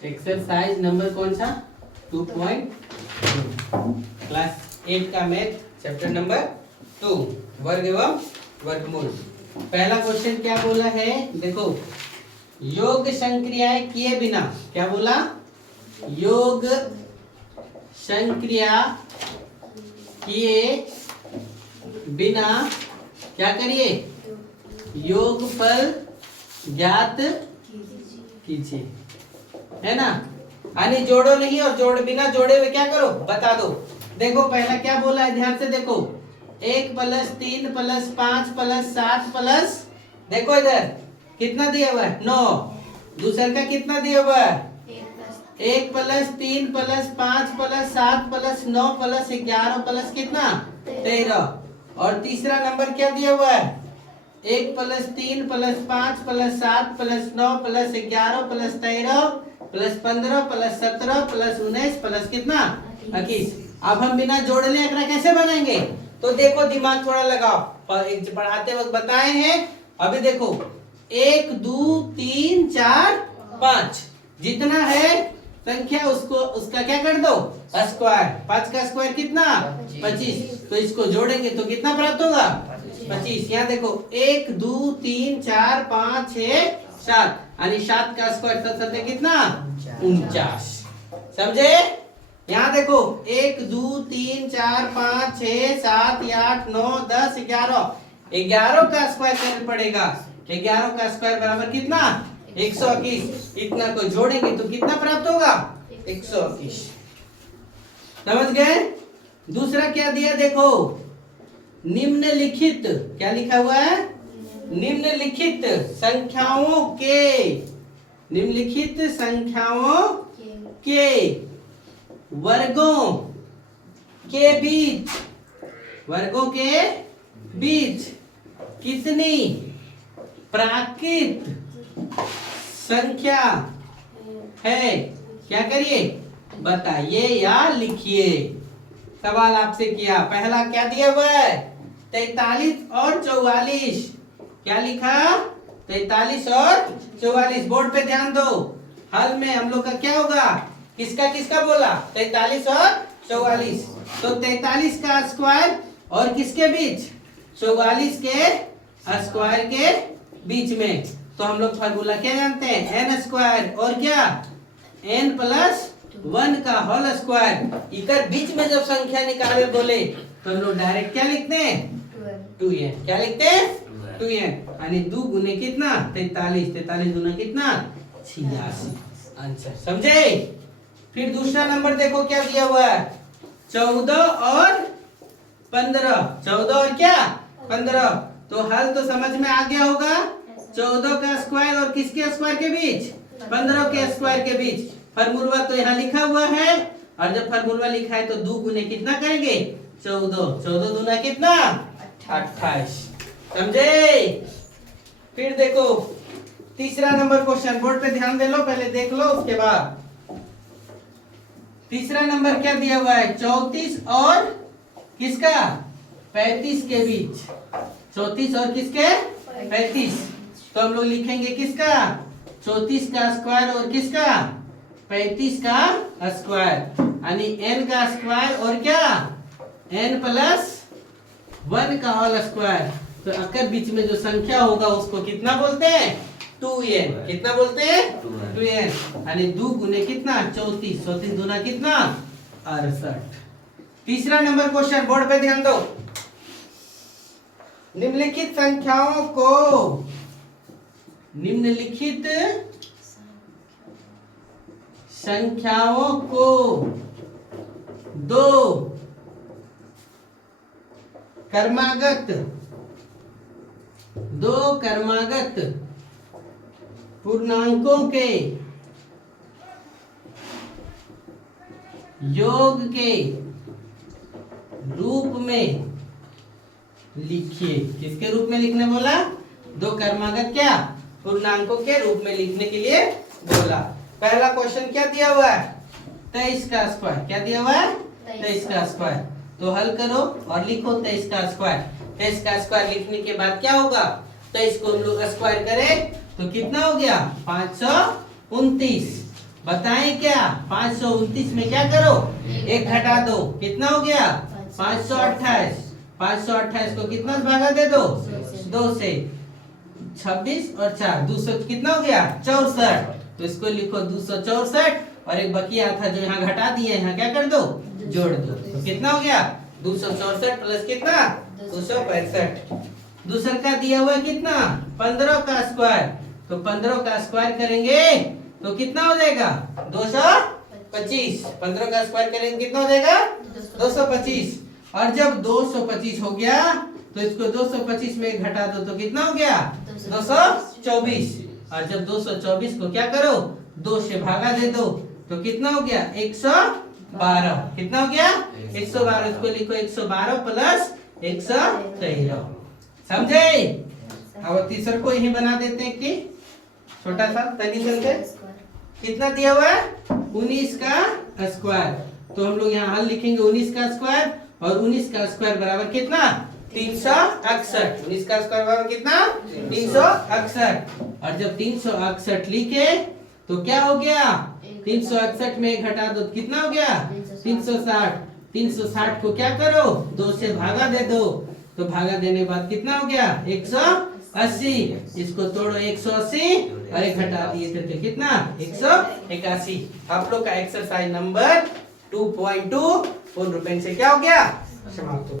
Exercise number कौन सा 2.2 class 8 का मैथ चैप्टर नंबर 2 वर्ग एवं वर्गमूल। पहला क्वेश्चन क्या बोला है, देखो योग संक्रियाएं किए बिना, क्या बोला, योग संक्रिया किए बिना क्या करिए, योगफल ज्ञात कीजिए, है ना। यानी जोड़ो नहीं और जोड़ बिना जोड़े हुए क्या करो बता दो। देखो पहला क्या बोला है, ध्यान से देखो, 1 + 3 + 5 + 7 प्लस, देखो इधर कितना दिया हुआ है 9। दूसरा का कितना दिया हुआ है 1 + 3 + 5 + 7 + 9 + 11 प्लस कितना 13। और तीसरा नंबर क्या दिया हुआ है 1 + 3 + 5 + 7 + 9 + 11 + 13 + 15 + 17 + 19 प्लस कितना 21। अब हम बिना जोड़ने आंकड़ा कैसे बनाएंगे, तो देखो दिमाग थोड़ा लगाओ, पढ़ाते वक्त बताए हैं। अभी देखो 1 2 3 4 5 जितना है संख्या उसको उसका क्या कर दो स्क्वायर। 5 का स्क्वायर कितना 25, तो इसको जोड़ेंगे तो कितना प्राप्त होगा 25। यहाँ देखो 1 2 3 4 5 6 7 यानी 7 का स्क्वायर 7 कितना 49। समझे। यहाँ देखो 1 2 3 4 5 6 7 8 9 10 11, 11 का स्क्वायर करना पड़ेगा। 11 का स्क्वायर बराबर कितना 121। इतना को जोड़ेंगे तो कितना प्राप्त होगा 121। समझ गए। दूसरा क्या दिया देखो, निम्नलिखित, क्या लिखा हुआ है निम्नलिखित संख्याओं के, निम्नलिखित संख्याओं के वर्गों के बीच, वर्गों के बीच कितनी प्राकृत संख्या है, क्या करिए बताइए या लिखिए। सवाल आपसे किया, पहला क्या दिया हुआ है 43 और 44, क्या लिखा 43 और 44। बोर्ड पे ध्यान दो, हल में हम लोग का क्या होगा, किसका किसका बोला 43 और 44। तो 43 का स्क्वायर और किसके बीच 44 के स्क्वायर के बीच में, तो हम लोग फार्मूला क्या जानते हैं n स्क्वायर और क्या n + 1 का होल स्क्वायर। इकर बीच में जब संख्या निकाले बोले तो हम लोग डायरेक्ट क्या लिखते हैं 2n, क्या लिखते हैं 2n, यानी 2 गुने कितना 43, 43 गुना कितना 86 आंसर। समझे। फिर दूसरा नंबर देखो क्या दिया हुआ है 14 और 15, 14 और क्या 15। तो हल तो समझ में आ गया होगा, 14 का स्क्वायर और किसके स्क्वायर के बीच 15 के स्क्वायर के बीच। फार्मूला तो यहाँ लिखा हुआ है, और जब फार्मूला लिखा है तो 2 गुने कितना करेंगे 14, 14 दूना कितना 28। समझे। फिर देखो तीसरा नंबर क्वेश्चन, बोर्ड पे ध्यान दे लो, पहले देख लो उसके बाद। तीसरा नंबर क्या दिया हुआ है 34 और किसका 35 के बीच, 34 और किसके 35। तो हम लोग लिखेंगे किसका 34 का स्क्वायर और किसका 35 का स्क्वायर, यानी n का स्क्वायर और क्या n + 1 का होल स्क्वायर। तो अगर बीच में जो संख्या होगा उसको कितना बोलते हैं 2n, कितना बोलते हैं 2n, यानी 2 गुने कितना 34, 34 गुना कितना 68। तीसरा नंबर क्वेश्चन, बोर्ड पे ध्यान दो, निम्नलिखित संख्याओं को, निम्नलिखित संख्याओं को 2 क्रमागत पूर्णांकों के योग के रूप में लिखिए। किसके रूप में लिखने बोला 2 क्रमागत क्या पूर्णांकों के रूप में लिखने के लिए बोला। पहला क्वेश्चन क्या दिया हुआ है 23 का स्क्वायर, क्या दिया हुआ है 23 का स्क्वायर। तो हल करो और लिखो 23 का स्क्वायर। 23 का स्क्वायर लिखने के बाद क्या होगा, 23 को हम लोग स्क्वायर करें तो तो कितना हो गया 529। बताएं क्या 529 में क्या करो एक घटा दो, कितना हो गया 528। 528 को कितना से भागा दे दो 2 से, 26 और 4 200 कितना हो गया 64। तो इसको लिखो 264 और एक बकिया था जो यहाँ घटा दिए, यहाँ क्या कर दो जोड़ दो। तो कितना हो गया 264 प्लस कितना 265। दूसर का दिया हुआ है कितना 15 का स्क्वायर, तो 15 का स्क्वायर करेंगे तो कितना हो जाएगा 225। 15 का स्क्वायर करेंगे कितना हो जाएगा 225। और जब 225 हो गया तो इसको 225 में घटा दो तो कितना हो गया 224। और जब 224 को क्या करो 2 से भागा दे दो तो कितना हो गया 112। कितना हो गया 112। इसको लिखो 112 प्लस 113। समझे। अब तीसरे को यही बना देते हैं कि छोटा सा तनी चलते। कितना दिया हुआ है 19 का स्क्वायर, तो हम लोग यहाँ हल लिखेंगे 19 का स्क्वायर और 19 का स्क्वायर बराबर कितना 368। 19 का स्क्वायर बराबर कितना 368। और जब 368 लिखे तो क्या हो गया 368 में घटा दो कितना हो गया 360। 360 को क्या करो 2 से भागा दे दो, तो भागा देने के बाद कितना हो गया 180। इसको तोड़ो 180 और एक घटा दिए थे तो कितना 181। आप लोग का एक्सरसाइज नंबर 2.2 पूर्ण रूपेण से क्या हो गया समाप्त।